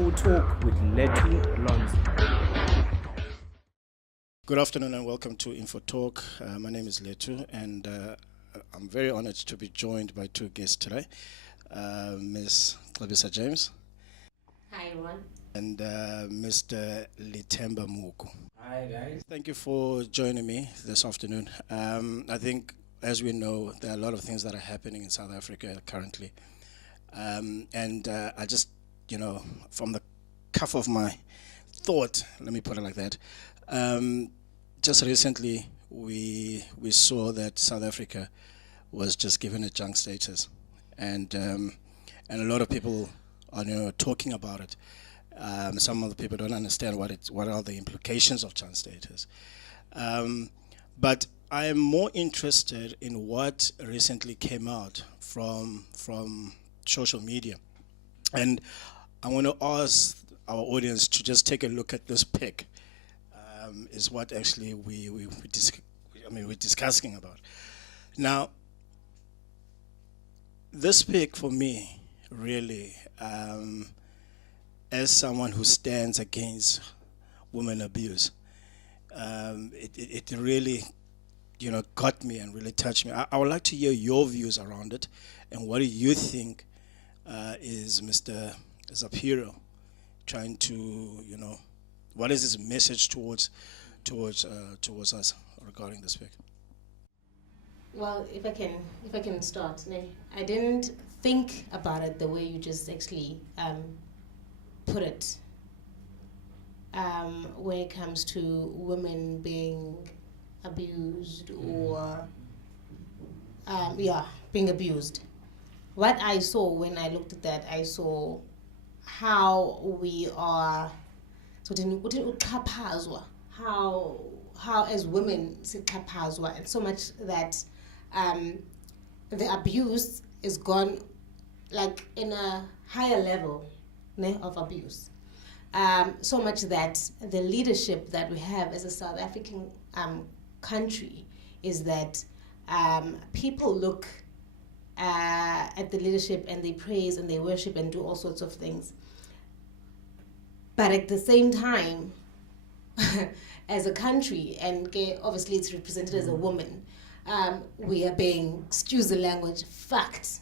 In4talk with Lethu Mlonzi. Good afternoon and welcome to In4talk. My name is Lethu and I'm very honored to be joined by two guests today. Ms. Xabisa James. Hi everyone. And Mr. Litemba Muku. Hi guys. Thank you for joining me this afternoon. I think, as we know, there are a lot of things that are happening in South Africa currently. I just, from the cuff of my thought, let me put it like that, just recently we saw that South Africa was just given a junk status, and a lot of people are talking about it. Some of the people don't understand what are the implications of junk status. But I am more interested in what recently came out from social media, and I want to ask our audience to just take a look at this pic. Is what actually we're discussing about. Now, this pic for me, really, as someone who stands against women abuse, it really, got me and really touched me. I would like to hear your views around it, and what do you think is Mr. Zapiro trying to, what is his message towards us regarding this pic? Well, if I can start, I didn't think about it the way you just actually put it. When it comes to women being abused or being abused, what I saw when I looked at that, I saw how we are how as women sixhaphazwa, and so much that the abuse is gone like in a higher level of abuse. So much that the leadership that we have as a South African country is that people look at the leadership and they praise and they worship and do all sorts of things. But at the same time, as a country, and obviously it's represented as a woman, we are being, excuse the language, fucked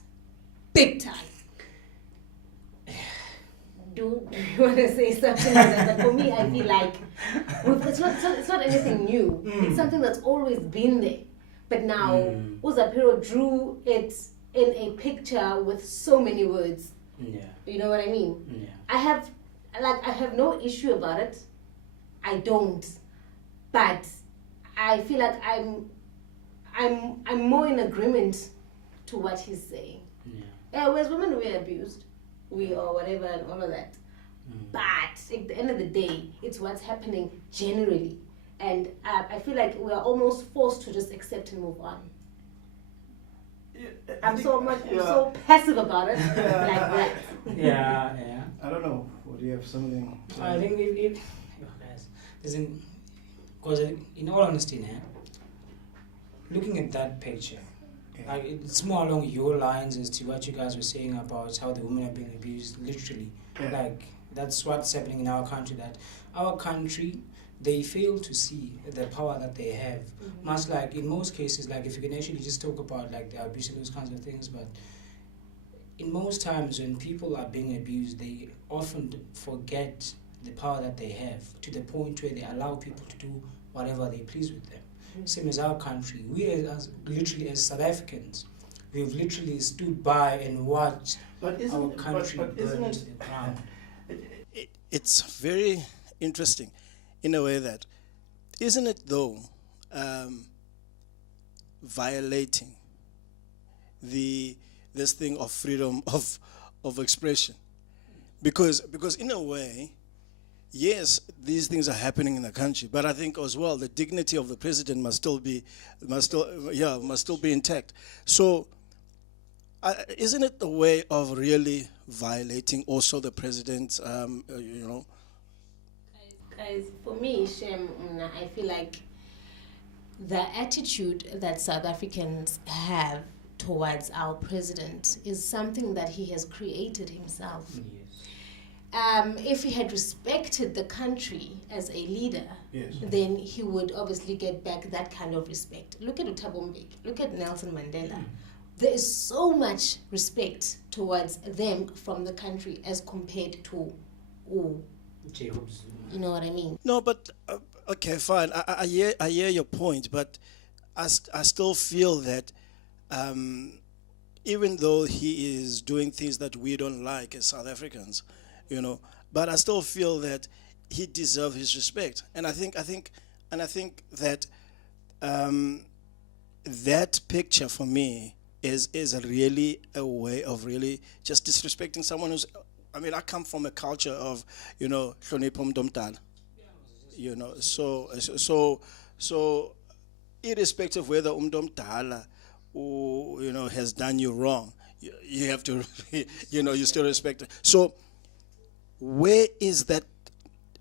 big time. Do you want to say something like that? But for me, I feel like it's not anything new. It's something that's always been there. But now, Uzapiro drew it in a picture with so many words. Yeah. You know what I mean? Yeah. I have no issue about it. I don't. But I feel like I'm more in agreement to what he's saying. Yeah. Whereas women were abused, or whatever and all of that. But at the end of the day, it's what's happening generally. And I feel like we're almost forced to just accept and move on. I'm so passive about it, like that. Yeah. I don't know. Would you have something? I think because in all honesty, looking at that picture, like it's more along your lines as to what you guys were saying about how the women are being abused. Literally, like that's what's happening in our country. That our country, they fail to see the power that they have. Much like in most cases, like if you can actually just talk about like the abuse and those kinds of things, but in most times when people are being abused, they often forget the power that they have to the point where they allow people to do whatever they please with them. Same as our country, we as South Africans, we've literally stood by and watched our country burn to the ground. It's very interesting in a way that, isn't it though, violating this thing of freedom of expression? Because in a way, yes, these things are happening in the country, but I think as well the dignity of the president must still be intact. So, isn't it the way of really violating also the president's, Guys, for me, Shem, I feel like the attitude that South Africans have towards our president is something that he has created himself. Yes. if he had respected the country as a leader, then he would obviously get back that kind of respect. Look at Thabo Mbeki, look at Nelson Mandela. There is so much respect towards them from the country as compared to, you know what I mean? No, but okay, fine. I hear your point, but I still feel that even though he is doing things that we don't like as South Africans, you know, but I still feel that he deserves his respect, and I think that that picture for me is really a way of really just disrespecting someone who's. I mean, I come from a culture of, you know, hlonipha umuntu omdala. You know, so irrespective of whether umuntu omdala, you know, has done you wrong, you have to, you know, you still respect it. So where is that?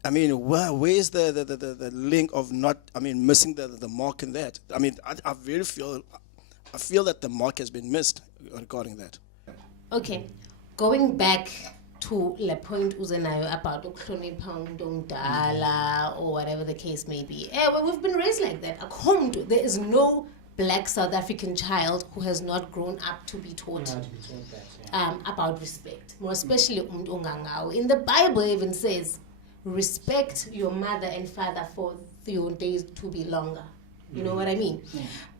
I mean, where is the link of not? I mean, missing the mark in that. I mean, I really feel that the mark has been missed regarding that. Okay, going back to the point uzenayo about ukuhlonipha umuntu omdala or whatever the case may be. Well, we've been raised like that. There is no black South African child who has not grown up to be taught about respect, more especially umuntu ongangawo. In the Bible it even says, respect your mother and father for your days to be longer. You know what I mean?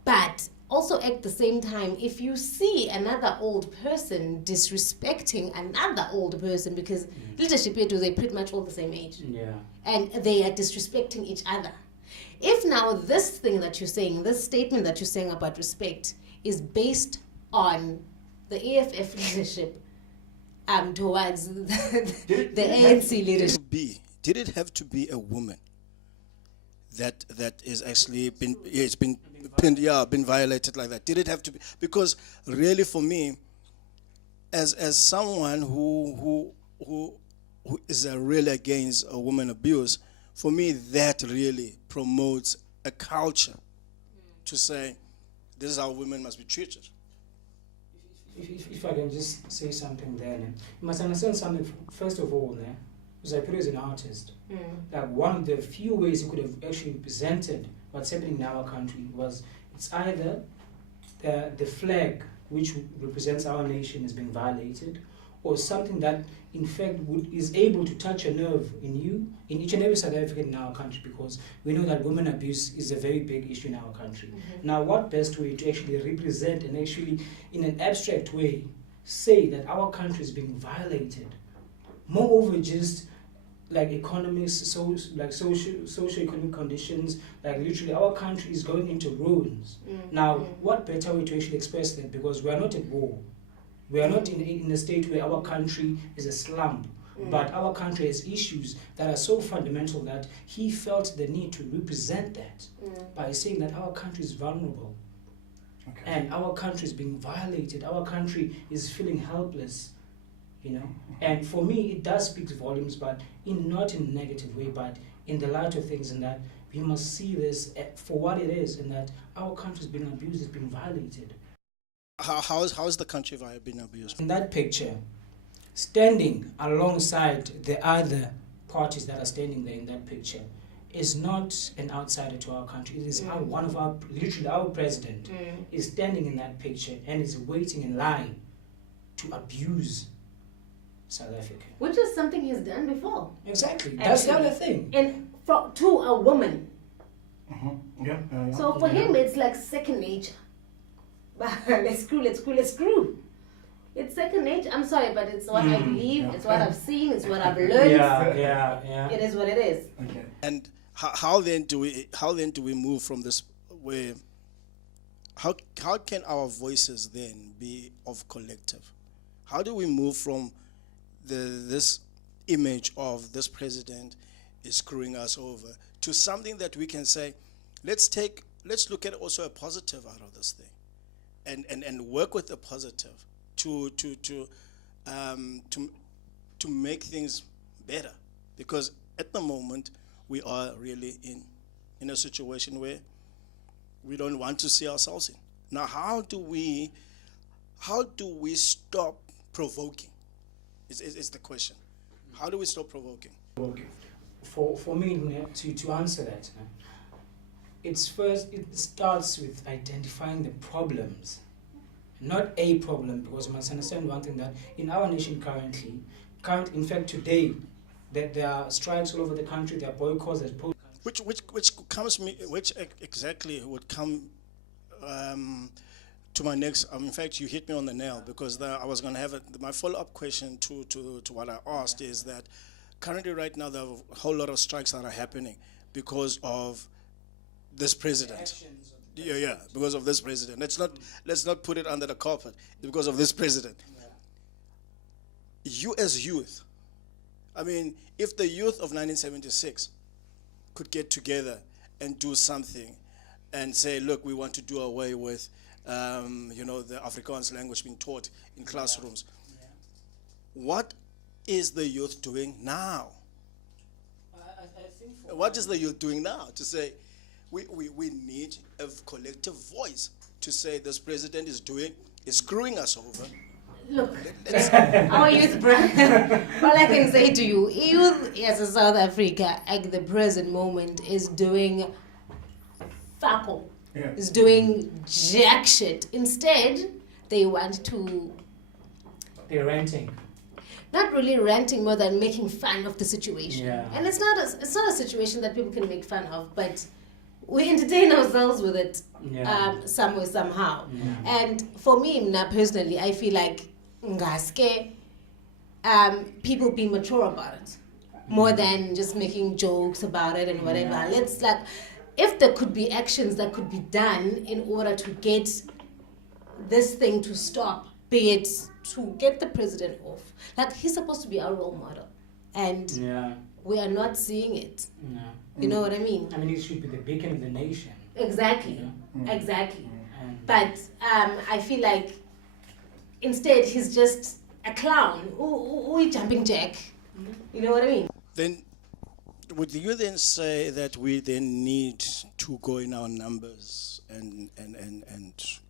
But also at the same time, if you see another old person disrespecting another old person, because leadership, they're pretty much all the same age, and they are disrespecting each other. If now this thing that you're saying, this statement that you're saying about respect is based on the EFF leadership towards the ANC leadership. Did it have to be a woman that is actually been violated like that? Did it have to be? Because really, for me, as someone who is really against a woman abuse, for me that really promotes a culture to say this is how women must be treated. If I can just say something there, you must understand something. First of all, Zaipiro is an artist. Like one of the few ways he could have actually presented what's happening in our country was it's either the flag which represents our nation is being violated, or something that in fact is able to touch a nerve in each and every South African in our country, because we know that women abuse is a very big issue in our country. Now, what best way to actually represent and actually in an abstract way say that our country is being violated? Moreover, just like economics, socio-economic conditions, like literally our country is going into ruins. Now, what better way to actually express that? Because we are not at war. We are not in a state where our country is a slump, but our country has issues that are so fundamental that he felt the need to represent that by saying that our country is vulnerable. And our country is being violated. Our country is feeling helpless. You know, and for me, it does speak volumes, but not in a negative way, but in the light of things, in that we must see this for what it is, in that our country is being abused, it's being violated. How is the country being abused? In that picture, standing alongside the other parties that are standing there in that picture is not an outsider to our country. It is one of our, literally our president is standing in that picture and is waiting in line to abuse South Africa. Which is something he's done before. Exactly. That's the other thing. And to a woman. So for him, it's like second nature. Let's screw. It's second nature. I'm sorry, but it's what I believe. It's what I've seen. It's what I've learned. Yeah. It is what it is. Okay. And how then do we move from this where? How can our voices then be of collective? How do we move from this image of this president is screwing us over to something that we can say, let's look at also a positive out of this thing, and work with the positive to make things better, because at the moment we are really in a situation where we don't want to see ourselves in. Now, how do we stop provoking? Is the question. How do we stop provoking? For me, to answer that, it starts with identifying the problems, not a problem, because you must understand one thing, that in our nation currently, in fact today, that there are strikes all over the country, there are boycotts, there's which exactly would come to my next. In fact, you hit me on the nail, because I was going to have my follow-up question to what I asked is that currently right now there are a whole lot of strikes that are happening because of this president. Yeah, because of this president. Let's not put it under the carpet. It's because of this president. You as youth, I mean, if the youth of 1976 could get together and do something and say, look, we want to do away with the Afrikaans language being taught in classrooms. What is the youth doing now? What is the youth doing now to say, we need a collective voice to say this president is screwing us over? Look, our youth brother, all I can say to you, youth as a South Africa at the present moment is doing fuck all. Is doing jack shit. Instead, they want to... They're ranting. Not really ranting, more than making fun of the situation. Yeah. And it's not a situation that people can make fun of, but we entertain ourselves with it some way, somehow. Yeah. And for me, personally, I feel like ngaske, people be mature about it, more than just making jokes about it and whatever. Let's if there could be actions that could be done in order to get this thing to stop, be it to get the president off. He's supposed to be our role model. And we are not seeing it. Yeah. You know what I mean? I mean, it should be the beacon of the nation. Exactly. Exactly. But I feel like instead he's just a clown. Ooh, jumping jack. You know what I mean? Then, would you then say that we then need to go in our numbers and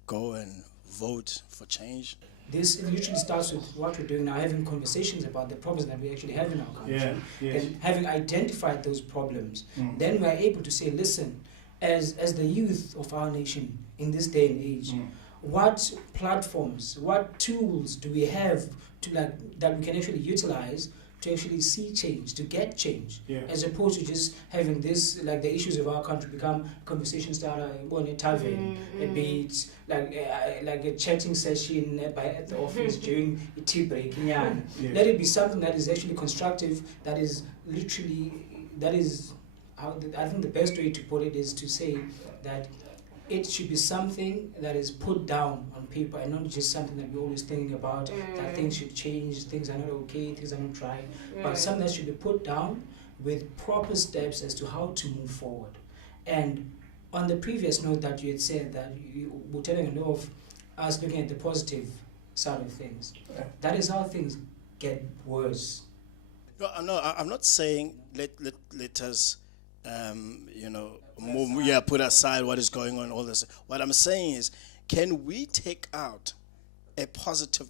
go and vote for change? This literally starts with what we're doing now, having conversations about the problems that we actually have in our country. And having identified those problems, then we're able to say, listen, as the youth of our nation in this day and age, what platforms, what tools do we have to that we can actually utilize to actually see change, to get change, as opposed to just having this, the issues of our country become conversation starter on a tavern, a beat, like a chatting session at the office during a tea break. Let it be something that is actually constructive, that is literally, I think the best way to put it is to say that it should be something that is put down on paper and not just something that we're always thinking about, that things should change, things are not okay, things are not right, but something that should be put down with proper steps as to how to move forward. And on the previous note that you had said that you were telling a lot of us looking at the positive side of things, that is how things get worse. No, I'm not saying let us put aside what is going on, all this. What I'm saying is, can we take out a positive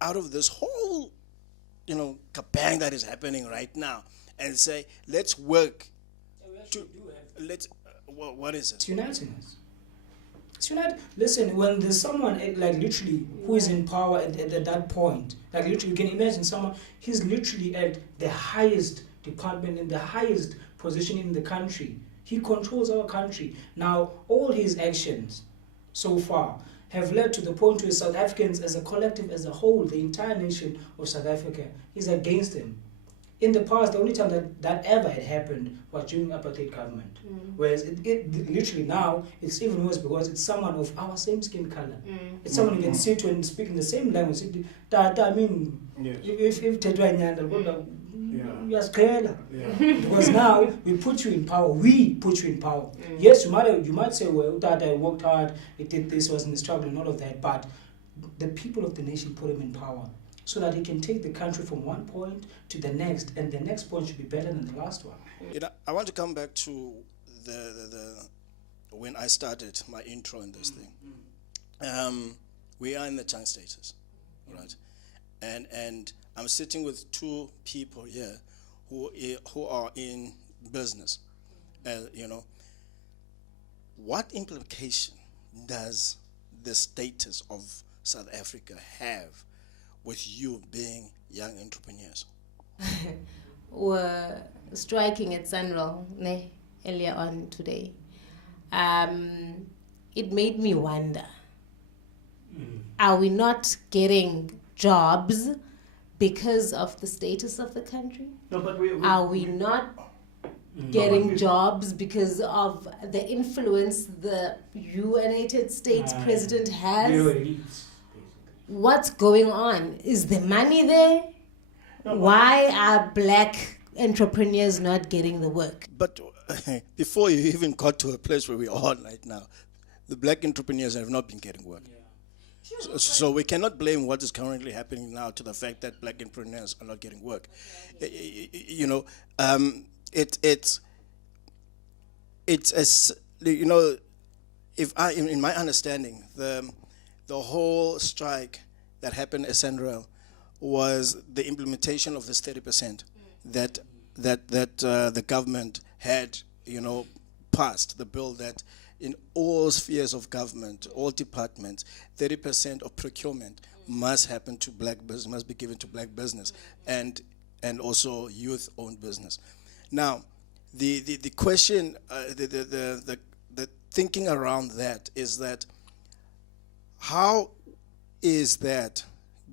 out of this whole, kabang that is happening right now and say, let's work what is it? It's uniting us. It's unite. Listen, when there's someone literally who is in power at that point, literally you can imagine someone, he's literally at the highest department in the highest position in the country. He controls our country. Now, all his actions so far have led to the point where South Africans as a collective, as a whole, the entire nation of South Africa is against him. In the past, the only time that ever had happened was during apartheid government. Whereas it literally now, it's even worse because it's someone of our same skin color. It's someone who can sit to and speak in the same language. Because now we put you in power. Yes, you might say, well, that I worked hard, it did this, was in the struggle and all of that, but the people of the nation put him in power so that he can take the country from one point to the next, and the next point should be better than the last one. I want to come back to the when I started my intro in this thing. We are in the chunk status, right? And I'm sitting with two people here who are in business. You know, what implication does the status of South Africa have with you being young entrepreneurs? Were striking at Sunroll earlier on today. It made me wonder, are we not getting jobs because of the status of the country? No, but are we not getting jobs because of the influence the United States president has? What's going on? Is the money there? Why are black entrepreneurs not getting the work? But before you even got to a place where we are right now, the black entrepreneurs have not been getting work. So we cannot blame what is currently happening now to the fact that black entrepreneurs are not getting work. You know, it's as, you know, in my understanding, the whole strike that happened at SNRL was the implementation of this 30% that the government had, you know, passed the bill that in all spheres of government, all departments, 30% of procurement must happen to black business, must be given to black business, and also youth-owned business. Now, the question, the thinking around that is that how is that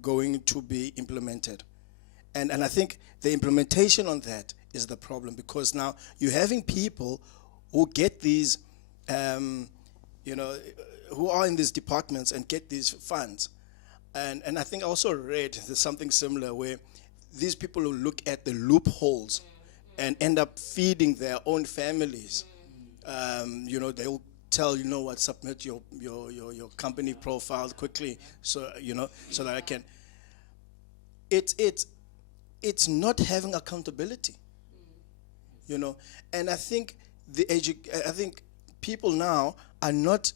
going to be implemented? And I think the implementation on that is the problem, because now you're having people who get these, you know, who are in these departments and get these funds. And I think I also read there's something similar where these people who look at the loopholes and end up feeding their own families. You know, they'll tell, you know what, submit your company profile quickly, so, you know, so that I can. It's not having accountability, you know, and I think I think people now are not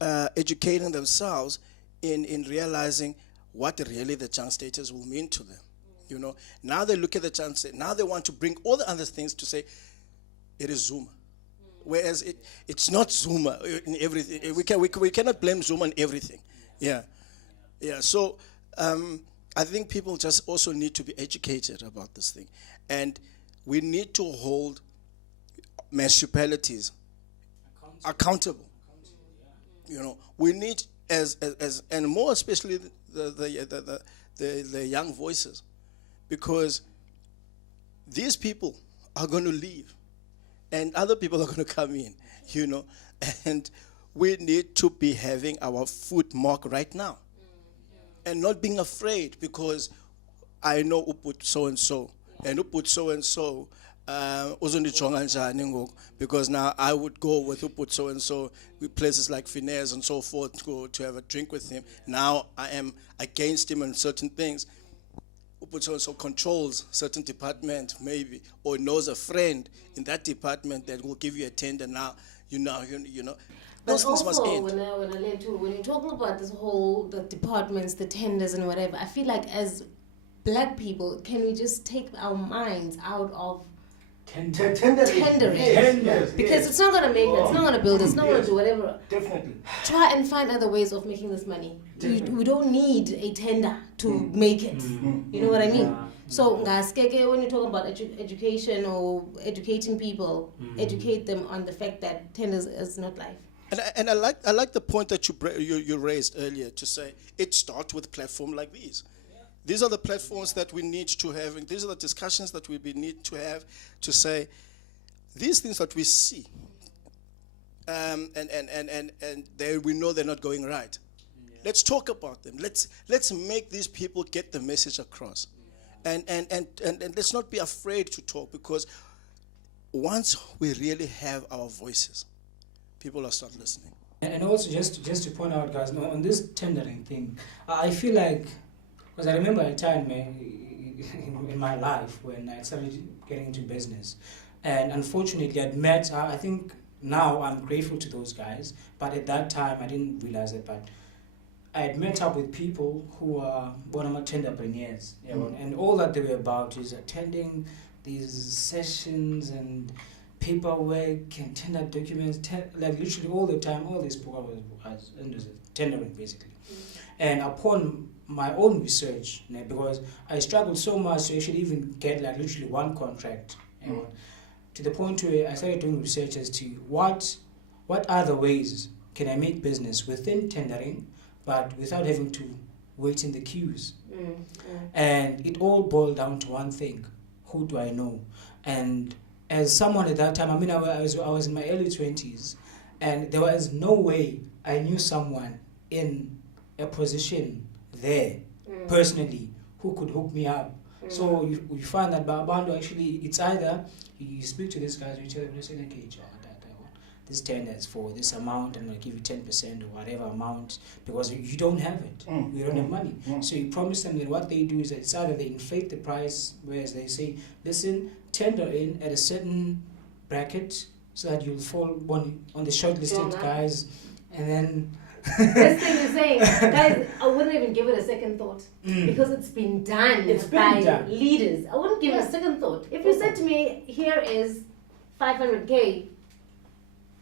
educating themselves in realizing what really the chance status will mean to them. You know, now they look at the chance, now they want to bring all the other things to say it is Zuma, whereas it's not Zuma in everything. We cannot blame Zuma in everything. Yeah. So I think people just also need to be educated about this thing, and we need to hold municipalities accountable. You know, we need as and more especially the young voices, because these people are going to leave and other people are going to come in, you know, and we need to be having our foot mark right now and not being afraid because I know who put so and so and who put so and so. Because now I would go with who put so and so with places like Finesse and so forth to have a drink with him. Now I am against him on certain things. Who put so and so controls certain department maybe, or knows a friend in that department that will give you a tender. Now you know. But also, when you're talking about this whole, the departments, the tenders and whatever, I feel like as black people, can we just take our minds out of tendering? Because it's not going to make it, it's not going to build it, it's not going to do whatever. Definitely. Try and find other ways of making this money. We don't need a tender to make it. You know what I mean? So, when you talk about education or educating people, educate them on the fact that tenders is not life. And I like the point that you raised earlier, to say it starts with a platform like these. These are the platforms that we need to have, and these are the discussions that we need to have to say these things that we see, and we know they're not going right. Yeah. Let's talk about them. Let's make these people get the message across, and let's not be afraid to talk, because once we really have our voices, people will start listening. And also just to point out, guys, on this tendering thing, I feel like, because I remember a time in my life when I started getting into business, and unfortunately I'd met, I think now I'm grateful to those guys, but at that time I didn't realize it, but I had met up with people who are Bonama tenderpreneurs, and all that they were about is attending these sessions and paperwork and tender documents, like literally all the time. All this program was tendering basically. And upon my own research, because I struggled so much to actually even get like literally one contract, to the point where I started doing research as to what other ways can I make business within tendering, but without having to wait in the queues. And it all boiled down to one thing: who do I know? And as someone at that time, I mean, I was in my early 20s, and there was no way I knew someone in a position there personally who could hook me up. So you find that Babando actually, it's either you speak to these guys, you tell them, listen, okay, this tender is for this amount, I'm going to give you 10% or whatever amount, because you don't have it. You don't have money. So you promise them that what they do is that it's either they inflate the price, whereas they say, listen, tender in at a certain bracket so that you'll fall on the shortlisted guys, and then... This thing you're saying, guys, I wouldn't even give it a second thought because it's been done by leaders. I wouldn't give it a second thought. If you said to me, here is 500K,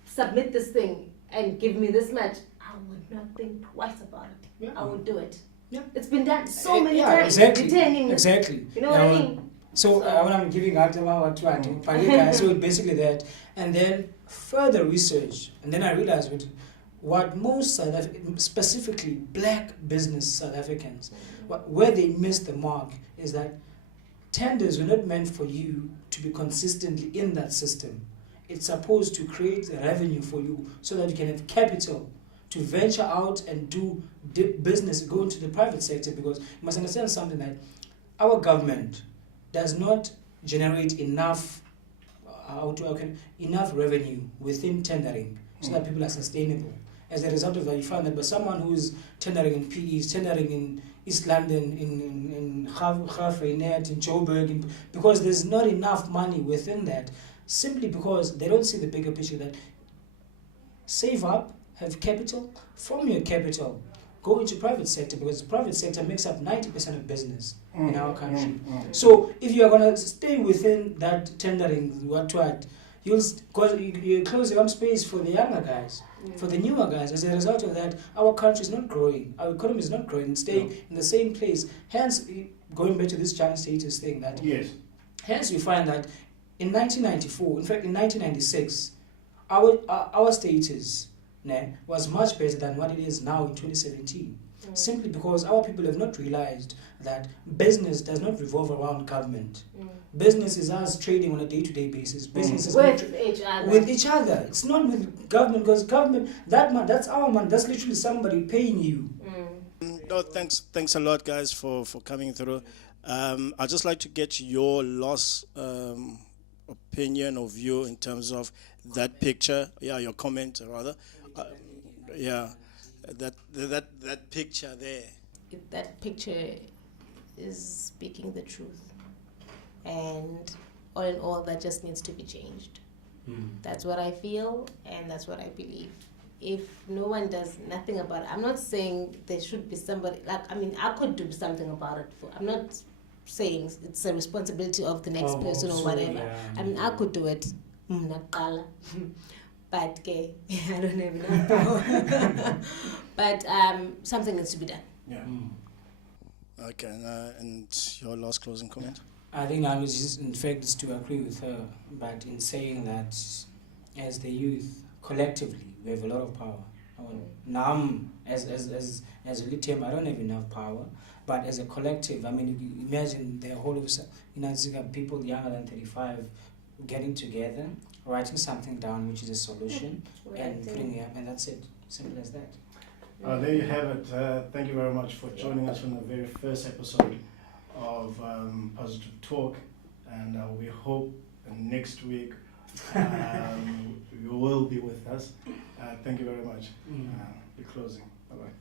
submit this thing and give me this much, I would not think twice about it. I would do it. It's been done so many times. Exactly. You know what I mean? So when I'm giving out what to do, so basically that, and then further research, and then I realized what most South Africans, specifically black business South Africans, where they miss the mark is that tenders were not meant for you to be consistently in that system. It's supposed to create a revenue for you so that you can have capital to venture out and do business, go into the private sector, because you must understand something, that our government does not generate enough revenue within tendering so that people are sustainable. As a result of that, you find that by someone who is tendering in PE, is tendering in East London, in Gaafreinet, in Joburg, because there's not enough money within that, simply because they don't see the bigger picture that save up, have capital, from your capital, go into private sector, because the private sector makes up 90% of business in our country. So if you're going to stay within that tendering, you're closing up space for the younger guys, for the newer guys. As a result of that, our country is not growing, our economy is not growing, staying in the same place. Hence, going back to this child status thing, that hence you find that in 1994, in fact in 1996, our status was much better than what it is now in 2017. Simply because our people have not realized that business does not revolve around government. Business is us trading on a day-to-day basis. Business is with each other. It's not with government, because government, that's our money. That's literally somebody paying you. No, thanks a lot, guys, for coming through. I'd just like to get your last opinion or view in terms of that picture. Yeah, your comment rather. That picture there. That picture is speaking the truth, and all in all, that just needs to be changed. That's what I feel, and that's what I believe. If no one does nothing about it, I'm not saying there should be somebody, I could do something about it. I'm not saying it's a responsibility of the next person or whatever. I could do it. But I don't have enough power. But something needs to be done. Okay, and your last closing comment? I think I was just, in fact, just to agree with her, but in saying that as the youth, collectively, we have a lot of power. Now, as a lithium, I don't have enough power, but as a collective, I mean, you imagine the whole of people younger than 35 getting together, writing something down, which is a solution, and putting it up, and that's it. Simple as that. There you have it. Thank you very much for joining us on the very first episode of Positive Talk, and we hope next week you will be with us. Thank you very much. We're closing. Bye-bye.